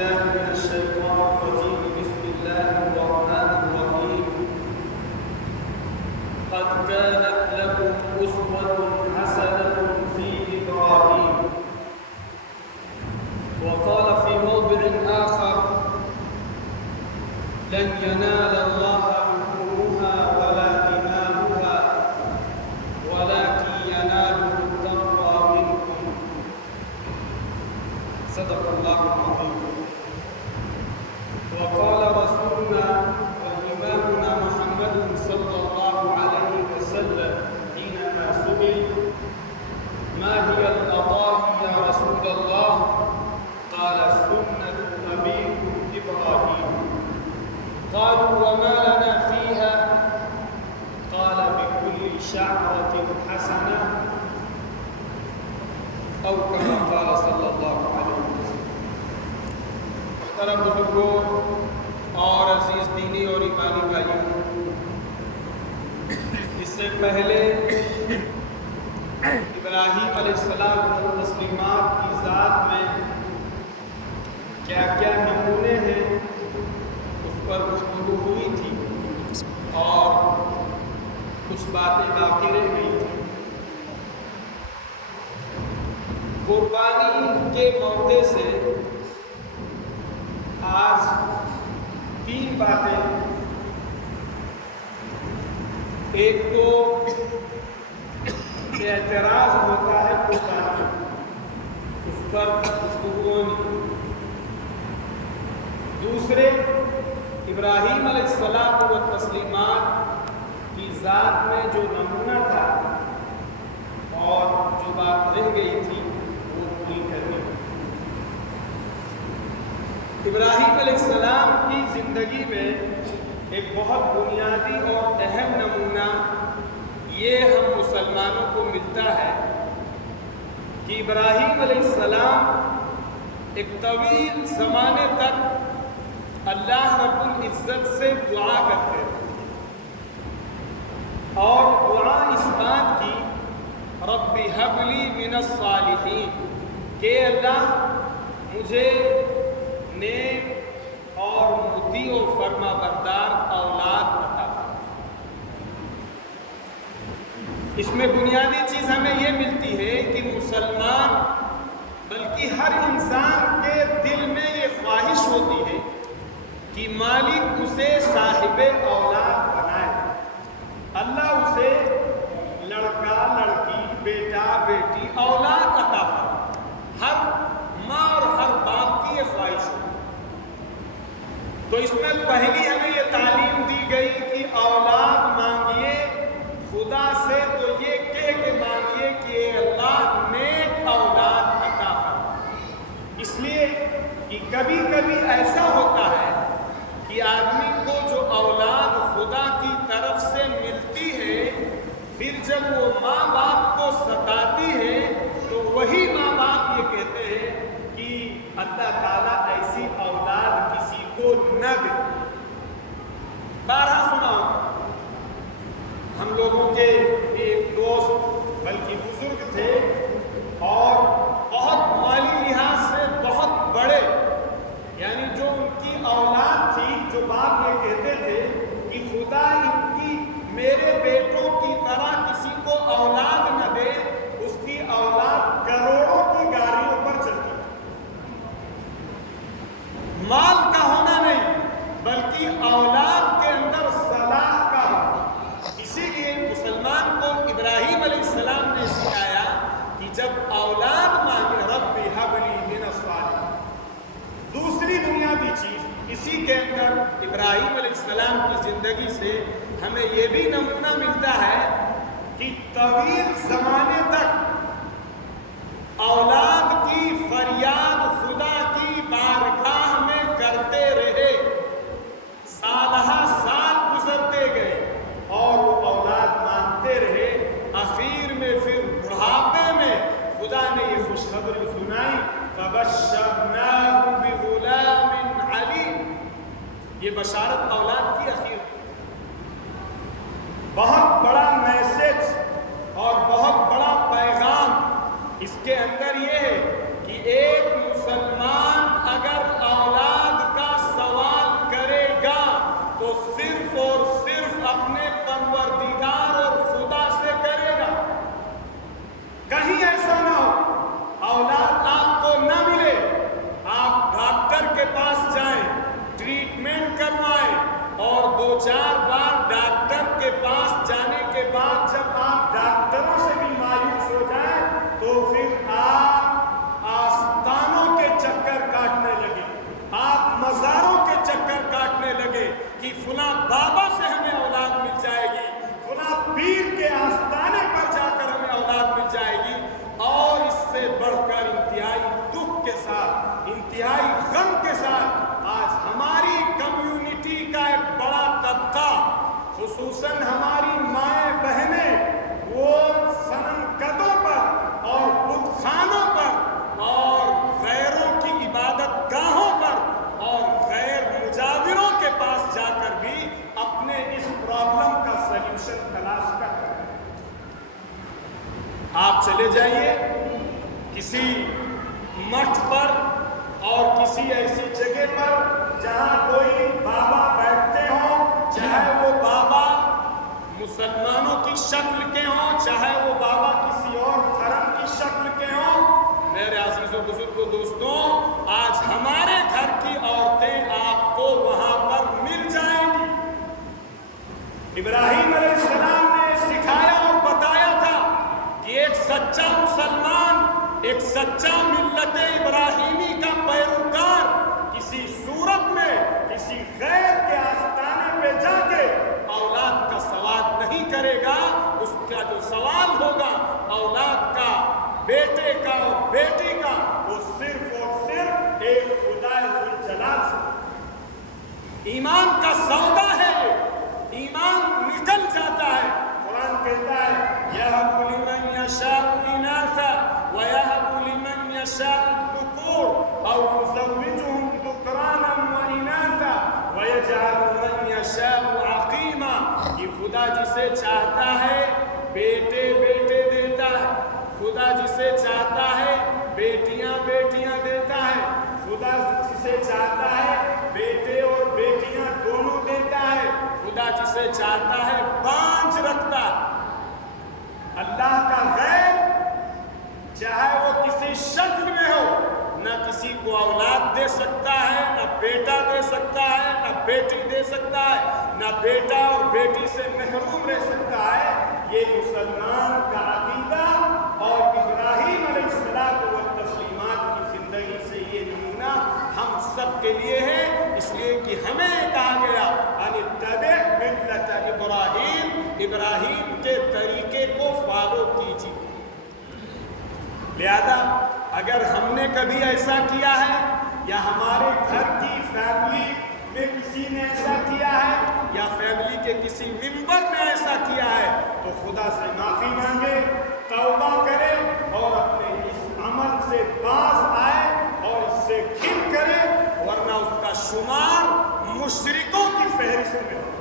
بالله من الشيطان الرجيم. بسم الله الرحمن الرحيم. قد كانت لكم أسوة حسنة في إبراهيم. وقال في موضع آخر: لن ينال الله لحومها ولا دماؤها ولكن يناله التقوى منكم. صدق الله العظيم. وقال رسولنا وإمامنا محمد صلى الله عليه وسلم حينما سئل: ما هي الأضاحي يا رسول الله؟ قال: سنة أبيكم إبراهيم. قالوا: وما لنا فيها؟ قال: بكل شعرة حسنة، أو كما قال صلی اللہ علیہ وسلم. محترم بزرگوں اور عزیز دینی اور ایمانی بھائیوں، اس سے پہلے ابراہیم علیہ السلام و تسلیمات کی ذات میں کیا کیا نمونے ہیں اس پر گفتگو ہوئی تھی اور کچھ باتیں باقی رہ گئی تھیں. قربانی کے موقع سے آج 3 باتیں. ایک تو اعتراض ہوتا ہے قربانی، اس پر گفتگو نہیں. دوسرے ابراہیم علیہ السلام و تسلیمات کی ذات میں جو نمونہ تھا اور جو بات رہ گئی تھی وہ پوری کرنی. ابراہیم علیہ السلام کی زندگی میں ایک بہت بنیادی اور اہم نمونہ یہ ہم مسلمانوں کو ملتا ہے کہ ابراہیم علیہ السلام ایک طویل زمانے تک اللہ رب العزت سے دعا کرتے ہیں اور دعا اس بات کی: رب ہب لی من الصالحین، کہ اللہ مجھے نیک اور مطیع و فرما بردار اولاد عطا فرما. اس میں بنیادی چیز ہمیں یہ ملتی ہے کہ مسلمان بلکہ ہر انسان کے دل میں یہ خواہش ہوتی ہے کہ مالک اسے صاحب اولاد بنائے. اللہ اسے لڑکا لڑکی بیٹا بیٹی اولاد عطا فرمائے. ہر ماں اور ہر باپ کی یہ خواہش ہے. تو اس میں پہلی ہمیں یہ تعلیم دی گئی کہ اولاد مانگیے خدا سے تو یہ کہہ کے مانگیے کہ اے اللہ نیک اولاد عطا فرمائے. اس لیے کہ کبھی کبھی ایسا ہوتا ہے کہ آدمی کو جو اولاد خدا کی طرف سے ملتی ہے، پھر جب وہ ماں باپ کو ستاتی ہے تو وہی ماں باپ یہ کہتے ہیں کہ اللہ تعالیٰ ایسی اولاد کسی کو نہ دے. بارہا سنا ہم لوگوں کے ایک دوست بلکہ بزرگ تھے اور بہت مالی لحاظ سے بہت بڑے، یعنی جو ان کی اولاد تھی، جو باپ یہ کہتے تھے کہ خدا ان کی میرے بیٹوں کی طرح کسی کو اولاد نہ دے. اس کی اولاد کروڑوں کی گاڑیوں پر چلتی، مال کا ہونا نہیں بلکہ اولاد کے اندر صلاح کا ہونا. اسی لیے مسلمان کو ابراہیم علیہ السلام نے سکھایا کہ جب اولاد مانگے رب ہب لی من الصالحین. دوسری بنیادی چیز اسی کے اندر ابراہیم علیہ السلام کی زندگی سے ہمیں یہ بھی نمونہ ملتا ہے کہ طویل زمانے تک اولاد کی فریاد خدا کی بارگاہ میں کرتے رہے. سالہ سال گزرتے گئے اور وہ اولاد مانگتے رہے. اخیر میں پھر بڑھاپے میں خدا نے یہ خوشخبری سنائی: فبشرناہ بغلام علیم. یہ بشارت اولاد کی اخیر. بہت بڑا میسج اور بہت بڑا پیغام اس کے اندر یہ ہے کہ ایک مسلمان اگر اولاد 4 بار ڈاکٹر کے پاس جانے کے بعد جب آپ ڈاکٹروں سے بھی مایوس ہو جائیں تو پھر آپ آستانوں کے چکر کاٹنے لگے، آپ مزاروں کے چکر کاٹنے لگے کہ فلاں بابا سے ہمیں اولاد مل جائے گی، فلاں پیر کے آستانے پر جا کر ہمیں اولاد مل جائے گی۔ اور اس سے بڑھ کر انتہائی دکھ کے ساتھ، انتہائی غم کے ساتھ آج ہماری کمیونٹی کا ایک بڑا طبقہ، خصوصاً ہماری مائیں بہنیں، وہ صنم قدوں پر اور بت خانوں پر اور غیروں کی عبادت گاہوں پر اور غیر مجاوروں کے پاس جا کر بھی اپنے اس پرابلم کا سلیوشن تلاش کر رہے ہیں۔ آپ چلے جائیے کسی مٹھ پر اور کسی ایسی جگہ پر جہاں کوئی بابا بیٹھتے ہوں، چاہے وہ بابا مسلمانوں کی شکل کے ہوں، چاہے وہ بابا کسی اور دھرم کی شکل کے ہوں۔ میرے عزیز و بزرگوں دوستوں، آج ہمارے گھر کی عورتیں آپ کو وہاں پر مل جائیں گی۔ ابراہیم علیہ السلام نے سکھایا اور بتایا تھا کہ ایک سچا مسلمان، ایک سچا ملت ابراہیمی کا پیروکار کسی صورت میں کسی غیر کے آستانے پہ جا کے اولاد کا سوال نہیں کرے گا۔ اس کا جو سوال ہوگا اولاد کا، بیٹے کا اور بیٹی کا، وہ صرف اور صرف ایک خدا ذوالجلال سے۔ ایمان کا سودا ہے، ایمان نکل جاتا ہے۔ قرآن کہتا ہے يَهَبُ لِمَن يَشَاءُ إِنَاثًا وَيَهَبُ لِمَن يَشَاءُ الذُّكُورَ أَوْ يُزَوِّجُهُمْ ذُكْرَانًا وَإِنَاثًا وَيَجْعَلُ مَن يَشَاءُ عَقِيمًا۔ یہ خدا جسے چاہتا ہے بیٹے بیٹے دیتا ہے، خدا جسے چاہتا ہے بیٹیاں بیٹیاں دیتا ہے، خدا جسے چاہتا ہے بیٹے اور بیٹیاں دونوں دیتا ہے، خدا جسے چاہتا ہے بانجھ رکھتا ہے۔ اللہ کا غیر چاہے وہ کسی شکل میں ہو، نہ کسی کو اولاد دے سکتا ہے، نہ بیٹا دے سکتا ہے، نہ بیٹی دے سکتا ہے، نہ بیٹا اور بیٹی سے محروم رہ سکتا ہے۔ یہ مسلمان کا عقیدہ اور ابراہیم علیہ السلام والتسلیمات کی زندگی سے یہ نمونہ ہم سب کے لیے ہے، اس لیے کہ ہمیں کہا گیا ان اتبع ملت ابراہیم، ابراہیم کے طریقے کو فالو کیجیے۔ لہذا اگر ہم نے کبھی ایسا کیا ہے یا ہمارے گھر کی فیملی میں کسی نے ایسا کیا ہے یا فیملی کے کسی ممبر نے ایسا کیا ہے تو خدا سے معافی مانگے، توبہ کرے اور اپنے اس عمل سے باز آئے اور اس سے کھل کرے، ورنہ اس کا شمار مشرکوں کی فہرست میں ہو۔